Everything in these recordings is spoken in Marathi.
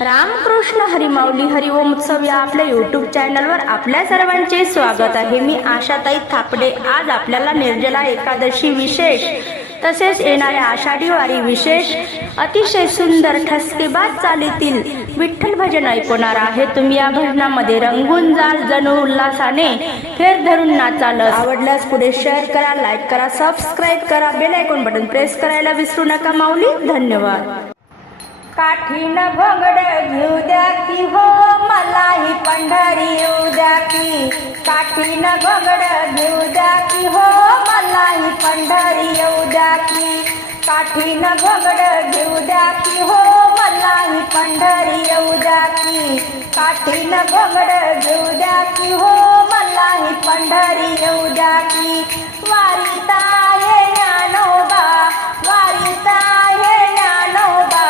रामकृष्ण हरिमाऊली हरिओम उत्सव या आपल्या यूट्यूब चॅनलवर आपल्या सर्वांचे स्वागत आहे। मी आशाताई थापडे। आज आपल्याला निर्जला एकादशी विशेष तसेच येणाऱ्या आषाढी वारी विशेष अतिशय सुंदर ठसकेबाज चालीतील विठ्ठल भजन ऐकवणार आहे। तुम्ही या भजनामध्ये रंगून जाल जणू उल्हासाने, फेर धरून नाचाल। आवडल्यास पुढे शेअर करा, लाईक करा, सबस्क्राईब करा, बेल आयकॉन बटन प्रेस करायला विसरू नका। माऊली धन्यवाद। काठीन घोंगड घेऊ द्या की हो, मलाही पंढरी येऊ द्या की। काठीन घोंगड घेऊ द्या की हो, मलाही पंढरी येऊ द्या की। काठीन घोंगड घेऊ द्या की हो, मलाही पंढरी येऊ द्या की। काठीन घोंगड घेऊ द्या की हो, मलाही पंढरी येऊ द्या की। वारीत आहे ज्ञानोबा, वारीत आहे ज्ञानोबा,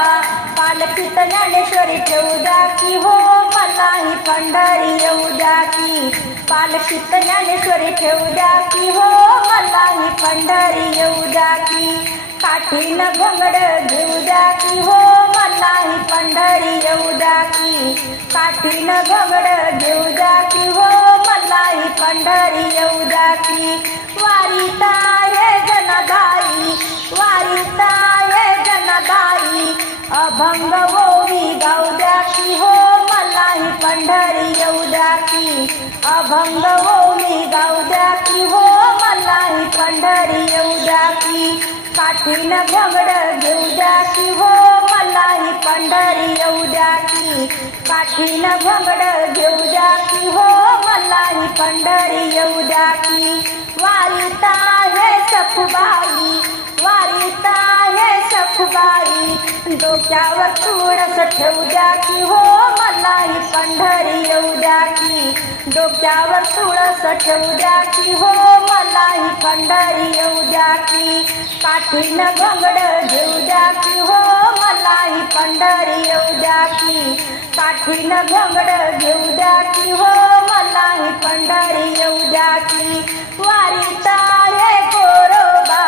पालखीत ज्ञानेश्वरी ठेवू द्या की हो, मलाही पंढरी येऊ द्या की। पालखीत ज्ञानेश्वरी ठेवू द्या की हो, मलाही पंढरी येऊ द्या की। काठीन घोंगड घेऊ द्या की हो, मलाही पंढरी येऊ द्या की। काठीन घोंगड घेऊ द्या की हो, मलाही पंढरी येऊ द्या की। वारीत आहे जनदाई, वारीत आहे जनदाई, अभंग ओवी गाऊ द्या की हो, मलाही पंढरी येऊ द्या की। अभंग ओवी गाऊ द्या की हो, मलाही पंढरी येऊ द्या की। काठीन घोंगड घेऊ द्या की हो, मलाही पंढरी येऊ द्या की। काठीन घोंगड घेऊ द्या की हो, मलाही पंढरी येऊ द्या की। वारीत आहे सखुबाई, वारीत आहे सखुबाई, डोक्यावर तुळस ठेवू द्या की हो, मलाही पंढरी येऊ द्या की। डोक्यावर तुळस ठेवू द्या की हो, मलाही पंढरी येऊ द्या की। काठीन घोंगड घेऊ द्या की हो, मलाही पंढरी येऊ द्या की। काठीन घोंगड घेऊ द्या की हो, मलाही पंढरी येऊ द्या की। वारीत आहे गोरोबा,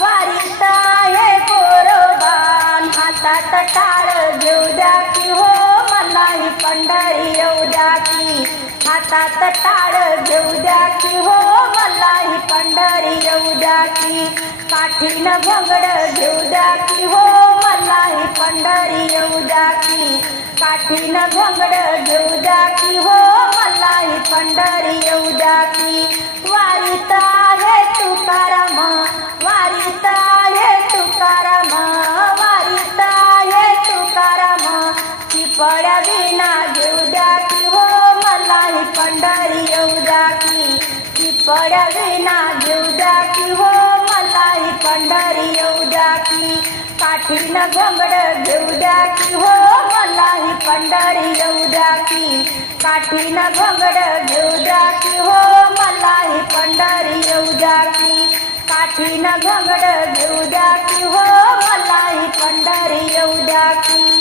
वारीत आहे गोरोबा, हातात टाळ घेऊ द्या की हो, मलाही पंढरी येऊ द्या की। हातात टाळ घेऊ द्या की हो, मलाही पंढरी येऊ द्या की। काठीन घोंगड घेऊ द्या की हो, मलाही पंढरी येऊ द्या की। काठीन घोंगड घेऊ द्या की हो, मलाही पंढरी येऊ द्या की। वारीत आहे तुकाराम, वारीत आहे तुकाराम, वारीत आहे तुकाराम, चिपळ्या विना घेऊ द्या की हो, मलाही पंढरी येऊ द्या की। चिपळ्या विना घेऊ द्या की हो, मलाही पंढरी येऊ द्या की। काठीन घोंगड घेऊ द्या की हो, मलाही पंढरी येऊ द्या की। काठीन घोंगड घेऊ द्या की हो, मलाही पंढरी येऊ द्या की। काठीन घोंगड घेऊ द्या की हो, मलाही पंढरी येऊ द्या की।